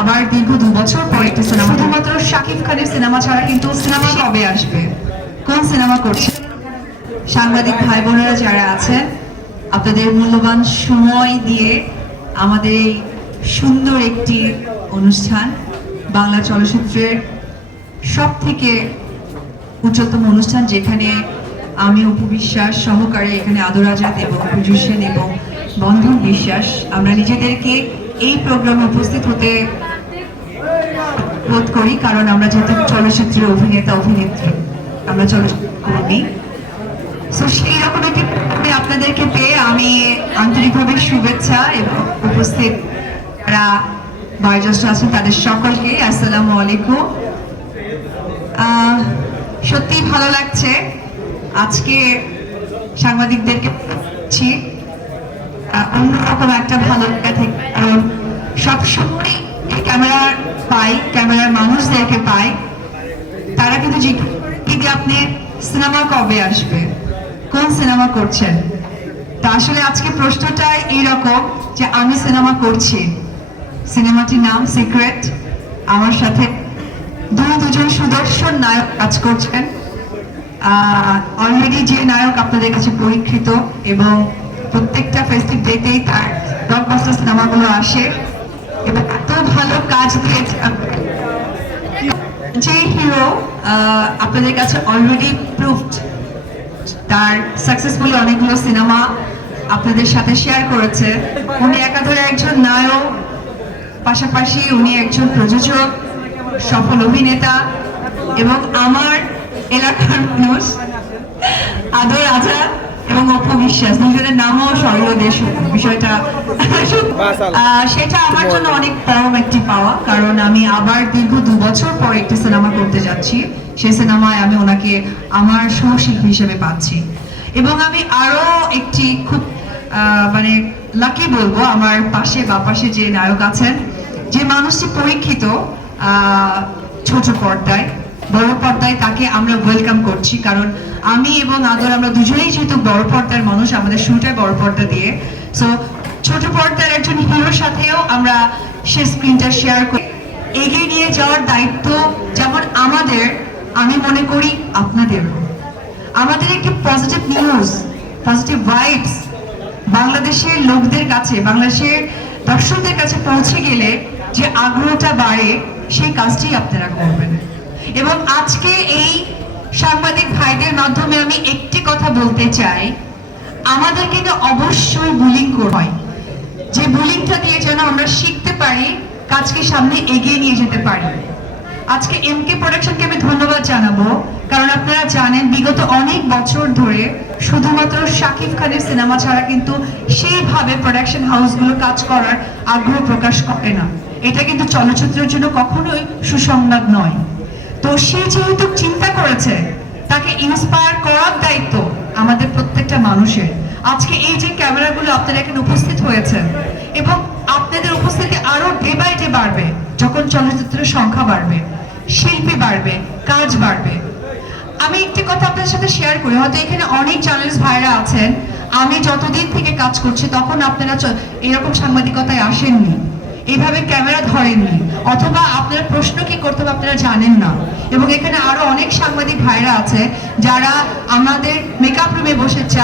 আবার দীর্ঘ দু বছর পর একটি সিনেমা। শুধুমাত্র শাকিব খানের সিনেমা ছাড়া কিন্তু সিনেমা কবে আসবে? কোন সিনেমা করছে? সাংবাদিক ভাই বোনেরা যারা আছেন, আপনাদের মূল্যবান সময় দিয়ে আমাদের এই সুন্দর একটি অনুষ্ঠান বাংলা চলচ্চিত্রের সব থেকে উচ্চতম অনুষ্ঠান যেখানে আমি উপবিশ্বাস সহকারে এখানে আদর আজাদ এবং সেন এবং বন্ধন বিশ্বাস, আমরা নিজেদেরকে এই প্রোগ্রামে উপস্থিত হতে বোধ করি কারণ আমরা যেহেতু চলচ্চিত্রের অভিনেতা অভিনেত্রী আমরা চলচ্চিত্র সো সেই রকম একটি আপনাদেরকে পেয়ে আমি আন্তরিকভাবে শুভেচ্ছা এবং উপস্থিত যারা বয়োজ্যেষ্ঠ আছেন তাদের সকলকে আসসালামু আলাইকুম। আহ, সত্যিই ভালো লাগছে। আজকে সাংবাদিকদেরকে অন্যরকম একটা ভালো লাগা থেকে সবসময় ক্যামেরার পাই, ক্যামেরার মানুষদেরকে পাই, তারা কিন্তু জিজ্ঞেস আপনি সিনেমা কবে আসবে? কোন সিনেমা করছেন? তা আসলে আজকে প্রশ্নটা এইরকম যে আমি সিনেমা করছি। সিনেমাটির নাম সিক্রেট। আমার সাথে দু দুজন সুদর্শন নায়ক কাজ করছেন। অলরেডি যে নায়ক আপনাদের কাছে পরীক্ষিত এবং প্রত্যেকটা ফেস্টিভ ডেতেই তার ব্লকবাস্টার সিনেমাগুলো আসে। এবং এত ভালো কাজ দিয়েছে যে হিরো আপনাদের কাছে অলরেডি প্রুভড তার সাকসেসফুলি অনেকগুলো সিনেমা আপনাদের সাথে শেয়ার করেছে। উনি একাধারে একজন নায়ক, পাশাপাশি উনি একজন প্রযোজক, সফল অভিনেতা এবং আমার এলাকার মানুষ আদর আজাদ এবং অপু বিশ্বাস দুজনের নামও স্বর্ণ দেশ বিষয়টা সেটা আমার জন্য অনেক পরম একটি পাওয়া কারণ আমি আবার দীর্ঘ দু বছর পর একটি সিনেমা করতে যাচ্ছি। সেই সিনেমায় আমি ওনাকে আমার সহশিল্পী হিসেবে পাচ্ছি। এবং আমি আরও একটি খুব মানে লাকি বলব আমার পাশে বা পাশে যে নায়ক আছেন যে মানুষটি পরীক্ষিত আহ, ছোট পর্দায় বড় পর্দায় তাকে আমরা ওয়েলকাম করছি, কারণ আমি এবং আদর আমরা দুজনেই যেহেতু বড় পর্দার মানুষ, আমাদের শুরুটাই বড় পর্দা দিয়ে। সো ছোট পর্দার একজন হিরোর সাথেও আমরা সে স্ক্রিনটা শেয়ার করি। এগিয়ে নিয়ে যাওয়ার দায়িত্ব যেমন আমাদের, আমি মনে করি আপনাদেরও। আমাদের একটি পজিটিভ নিউজ পজিটিভ ভাইবস বাংলাদেশের লোকদের কাছে, বাংলাদেশের দর্শকদের কাছে পৌঁছে গেলে যে আগ্রহটা বাড়ে, সেই কাজটি আপনারা করবেন। এবং আজকে এই সাংবাদিক ভাইদের মাধ্যমে আমি একটি কথা বলতে চাই আমাদের কিন্তু অবশ্যই বুলিং হয়। যে বুলিংটা দিয়ে যেন আমরা শিখতে পারি, কাজকে সামনে এগিয়ে নিয়ে যেতে পারি। আজকে এমকে প্রোডাকশনকে আমি ধন্যবাদ জানাব, কারণ আপনারা জানেন বিগত অনেক বছর ধরে শুধুমাত্র শাকিব খানের সিনেমা ছাড়া কিন্তু সেইভাবে প্রোডাকশন হাউসগুলো কাজ করার আগ্রহ প্রকাশ করে না। এটা কিন্তু চলচ্চিত্রের জন্য কখনোই সুসংবাদ নয়। তো সে যেহেতু চিন্তা করেছে, তাকে ইন্সপায়ার করার দায়িত্ব আমাদের প্রত্যেকটা মানুষের। আজকে এই যে ক্যামেরাগুলো আপনারা এখানে উপস্থিত হয়েছেন, এবং আপনাদের উপস্থিতি আরও ডে বাই ডে বাড়বে, যখন চলচ্চিত্রের সংখ্যা বাড়বে, শিল্পী বাড়বে, কাজ বাড়বে। আমি একটি কথা আপনাদের সাথে শেয়ার করি, হয়তো এখানে অনেক চ্যানেলস ভাইরা আছেন, আমি যতদিন থেকে কাজ করছি, তখন আপনারা এরকম সাংবাদিকতায় আসেননি। এইভাবে ক্যামেরা ধরেননি। অথবা আপনার প্রশ্ন কি করতে হবে আপনারা জানেন না। এবং এখানে আরও অনেক সাংবাদিক ভাইরা আছে যারা আমাদের মেকআপ রুমে বসে চা